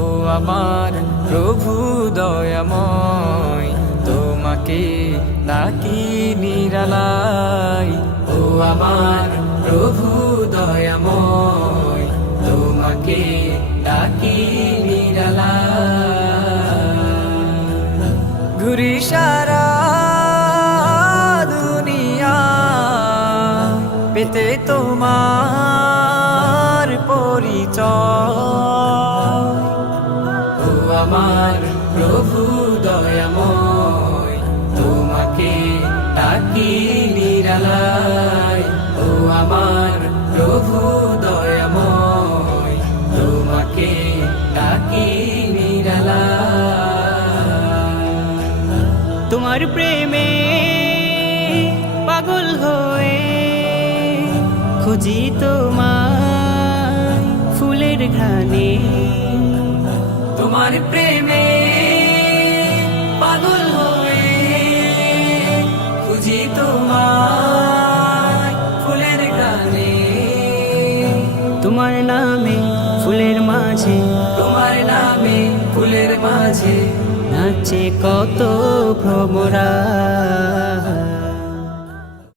ও আমার প্রভু দয়াময়, তোমাকে ডাকি নিরালায়। ও আমার প্রভু দয়াময়, তোমাকে ডাকি নিরালায়। ঘুরি সারা দুনিয়া পেতে তোমার পরিচয়। ও আমার প্রভু দয়াময়, তোমাকে ডাকি নিরালায়। ও আমার প্রভু দয়াময়, তোমাকে ডাকি নিরালায়। তোমার প্রেমে পাগল হয়ে খুঁজি তোমায় ফুলের ঘ্রাণে। তোমার প্রেমে পাগল হয়ে খুঁজি তোমায় ফুলের গানে। তোমার নামে ফুলের মাঝে, তোমার নামে ফুলের মাঝে নাচে কত ভ্রমরা।